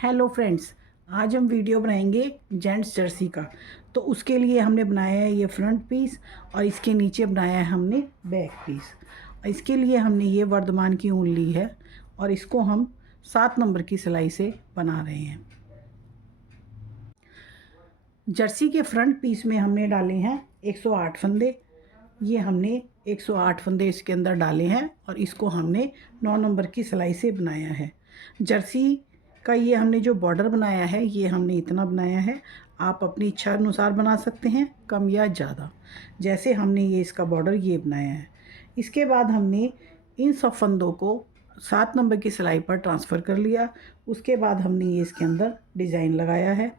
Hello friends, आज हम video बनाएंगे जेंट्स जर्सी का। तो उसके लिए हमने बनाया है ये फ्रंट पीस और इसके नीचे बनाया है हमने बैक पीस। इसके लिए हमने ये वर्धमान की ऊन ली है और इसको हम 7 नंबर की सिलाई से बना रहे हैं। जर्सी के फ्रंट पीस में हमने डाले हैं 108 फंदे। ये हमने 108 फंदे इसके अंदर डाले हैं और इसको हमने 9 नंबर की सिलाई से बनाया है। जर्सी का ये हमने जो बॉर्डर बनाया है ये हमने इतना बनाया है। आप अपनी इच्छा अनुसार बना सकते हैं, कम या ज़्यादा। जैसे हमने ये इसका बॉर्डर ये बनाया है। इसके बाद हमने इन सब फंदों को 7 नंबर की सिलाई पर ट्रांसफ़र कर लिया। उसके बाद हमने ये इसके अंदर डिज़ाइन लगाया है,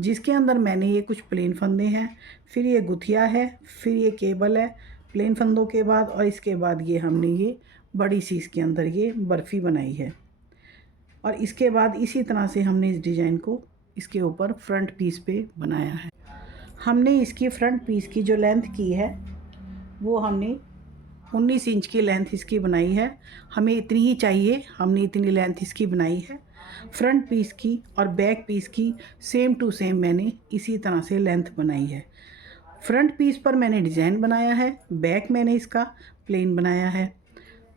जिसके अंदर मैंने ये कुछ प्लेन फंदे हैं, फिर ये गुथिया है, फिर ये केबल है प्लेन फंदों के बाद, और इसके बाद ये हमने ये बड़ी सी इसके अंदर ये बर्फ़ी बनाई है। और इसके बाद इसी तरह से हमने इस डिज़ाइन को इसके ऊपर फ्रंट पीस पे बनाया है। हमने इसकी फ्रंट पीस की जो लेंथ की है वो हमने 19 इंच की लेंथ इसकी बनाई है। हमें इतनी ही चाहिए, हमने इतनी लेंथ इसकी बनाई है। फ्रंट पीस की और बैक पीस की सेम टू सेम मैंने इसी तरह से लेंथ बनाई है। फ्रंट पीस पर मैंने डिज़ाइन बनाया है, बैक मैंने इसका प्लेन बनाया है।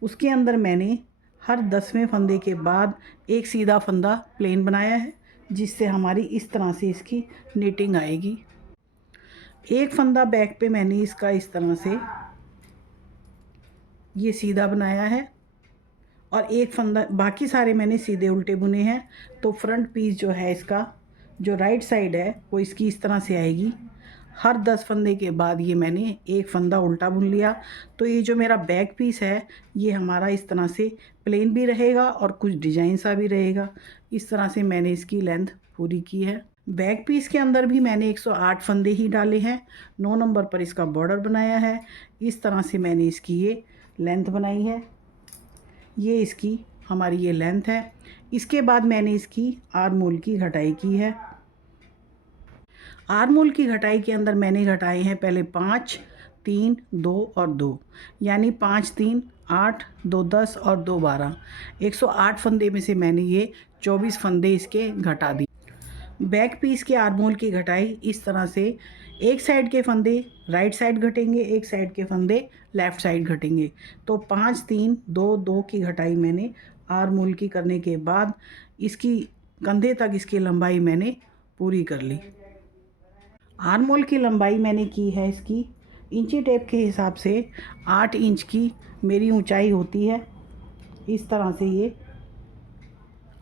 उसके अंदर मैंने हर 10वें फंदे के बाद एक सीधा फंदा प्लेन बनाया है, जिससे हमारी इस तरह से इसकी नीटिंग आएगी। एक फंदा बैक पे मैंने इसका इस तरह से ये सीधा बनाया है और एक फंदा, बाकी सारे मैंने सीधे उल्टे बुने हैं। तो फ्रंट पीस जो है इसका जो राइट साइड है वो इसकी इस तरह से आएगी। हर 10 फंदे के बाद ये मैंने एक फंदा उल्टा बुन लिया। तो ये जो मेरा बैक पीस है ये हमारा इस तरह से प्लेन भी रहेगा और कुछ डिज़ाइन सा भी रहेगा। इस तरह से मैंने इसकी लेंथ पूरी की है। बैक पीस के अंदर भी मैंने 108 फंदे ही डाले हैं। 9 नंबर पर इसका बॉर्डर बनाया है। इस तरह से मैंने इसकी ये लेंथ बनाई है। ये इसकी हमारी ये लेंथ है। इसके बाद मैंने इसकी आर्म होल की घटाई की है। आर्म होल की घटाई के अंदर मैंने घटाए हैं पहले 5, 3, 2 और 2, यानी 5, 3, 8, 2, 10 और 2, 12। 108 फंदे में से मैंने ये 24 फंदे इसके घटा दिए। बैक पीस के आर्म होल की घटाई इस तरह से, एक साइड के फंदे राइट साइड घटेंगे, एक साइड के फंदे लेफ़्ट साइड घटेंगे। तो 5, 3, 2, 2 की घटाई मैंने आर्म होल की करने के बाद इसकी कंधे तक इसकी लंबाई मैंने पूरी कर ली। आर्म होल की लंबाई मैंने की है इसकी इंची टेप के हिसाब से 8 इंच की मेरी ऊंचाई होती है। इस तरह से ये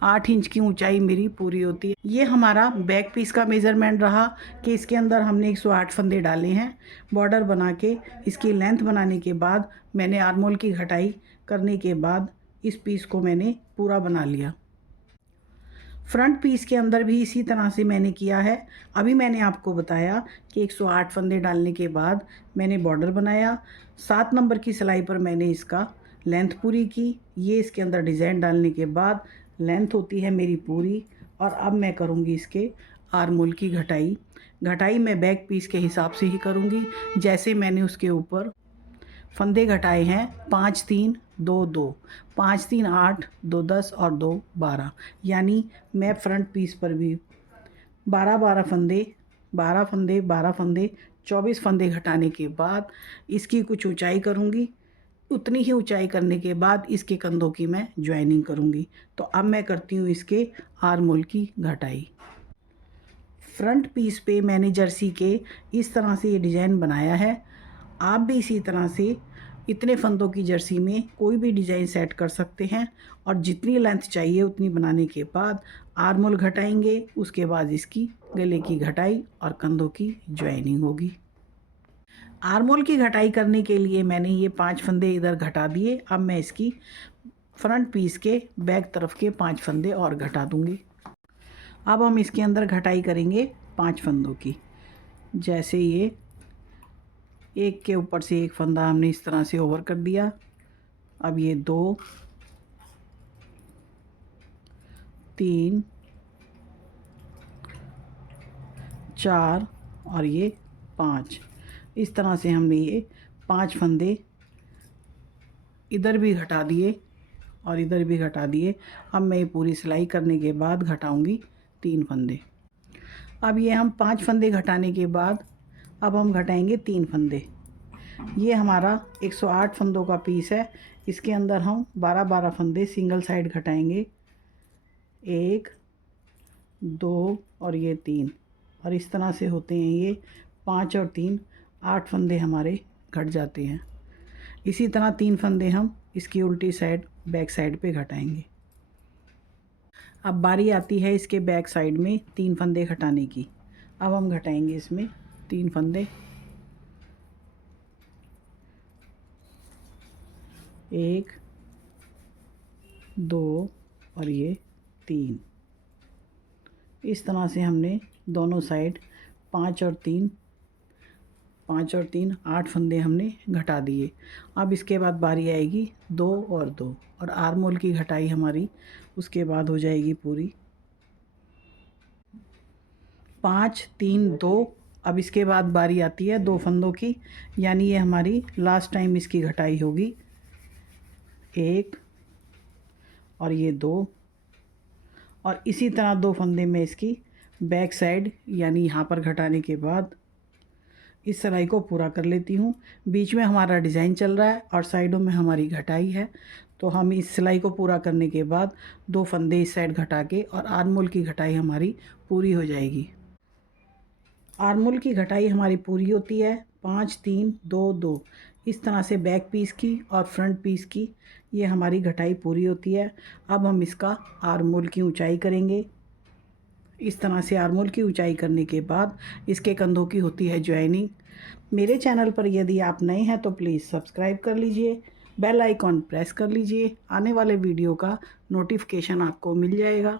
8 इंच की ऊंचाई मेरी पूरी होती है। ये हमारा बैक पीस का मेज़रमेंट रहा कि इसके अंदर हमने 108 फंदे डाले हैं। बॉर्डर बना के इसकी लेंथ बनाने के बाद मैंने आर्म होल की घटाई करने के बाद इस पीस को मैंने पूरा बना लिया। फ्रंट पीस के अंदर भी इसी तरह से मैंने किया है। अभी मैंने आपको बताया कि 108 फंदे डालने के बाद मैंने बॉर्डर बनाया। 7 नंबर की सिलाई पर मैंने इसका लेंथ पूरी की। ये इसके अंदर डिज़ाइन डालने के बाद लेंथ होती है मेरी पूरी। और अब मैं करूँगी इसके आर्म होल की घटाई। घटाई मैं बैक पीस के हिसाब से ही करूँगी, जैसे मैंने उसके ऊपर फंदे घटाए हैं 5, 3, 2, 2, 5, 3, 8, 2, 10 और 2, 12। यानी मैं फ्रंट पीस पर भी 12 फंदे 12 फंदे 24 फंदे घटाने के बाद इसकी कुछ ऊंचाई करूंगी। उतनी ही ऊंचाई करने के बाद इसके कंधों की मैं ज्वाइनिंग करूंगी। तो अब मैं करती हूँ इसके आर्म होल की घटाई। फ्रंट पीस पे मैंने जर्सी के इस तरह से ये डिज़ाइन बनाया है। आप भी इसी तरह से इतने फंदों की जर्सी में कोई भी डिज़ाइन सेट कर सकते हैं और जितनी लेंथ चाहिए उतनी बनाने के बाद आर्म होल घटाएंगे। उसके बाद इसकी गले की घटाई और कंधों की ज्वाइनिंग होगी। आर्म होल की घटाई करने के लिए मैंने ये 5 फंदे इधर घटा दिए। अब मैं इसकी फ्रंट पीस के बैक तरफ के 5 फंदे और घटा दूँगी। अब हम इसके अंदर घटाई करेंगे 5 फंदों की। जैसे ये एक के ऊपर से एक फंदा हमने इस तरह से ओवर कर दिया। अब ये 2, 3, 4 और ये 5। इस तरह से हमने ये 5 फंदे इधर भी घटा दिए और इधर भी घटा दिए। अब मैं ये पूरी सिलाई करने के बाद घटाऊंगी 3 फंदे। अब ये हम 5 फंदे घटाने के बाद अब हम घटाएंगे 3 फंदे। ये हमारा 108 फंदों का पीस है। इसके अंदर हम 12-12 फंदे सिंगल साइड घटाएंगे। 1, 2 और ये 3, और इस तरह से होते हैं ये 5 और 3 8 फंदे हमारे घट जाते हैं। इसी तरह 3 फंदे हम इसकी उल्टी साइड बैक साइड पे घटाएंगे। अब बारी आती है इसके बैक साइड में 3 फंदे घटाने की। अब हम घटाएंगे इसमें 3 फंदे। 1, 2 और ये 3। इस तरह से हमने दोनों साइड 5 और 3 8 फंदे हमने घटा दिए। अब इसके बाद बारी आएगी 2 और 2, और आर्म होल की घटाई हमारी उसके बाद हो जाएगी पूरी। 5, 3, 2। अब इसके बाद बारी आती है 2 फंदों की, यानी ये हमारी लास्ट टाइम इसकी घटाई होगी। 1 और ये 2, और इसी तरह 2 फंदे में इसकी बैक साइड यानी यहाँ पर घटाने के बाद इस सिलाई को पूरा कर लेती हूँ। बीच में हमारा डिज़ाइन चल रहा है और साइडों में हमारी घटाई है, तो हम इस सिलाई को पूरा करने के बाद 2 फंदे इस साइड घटा के और आर्म होल की घटाई हमारी पूरी हो जाएगी। आर्म होल की घटाई हमारी पूरी होती है 5, 3, 2, 2। इस तरह से बैक पीस की और फ्रंट पीस की ये हमारी घटाई पूरी होती है। अब हम इसका आर्म होल की ऊंचाई करेंगे। इस तरह से आर्म होल की ऊंचाई करने के बाद इसके कंधों की होती है ज्वाइनिंग। मेरे चैनल पर यदि आप नए हैं तो प्लीज़ सब्सक्राइब कर लीजिए, बेल आइकॉन प्रेस कर लीजिए, आने वाले वीडियो का नोटिफिकेशन आपको मिल जाएगा।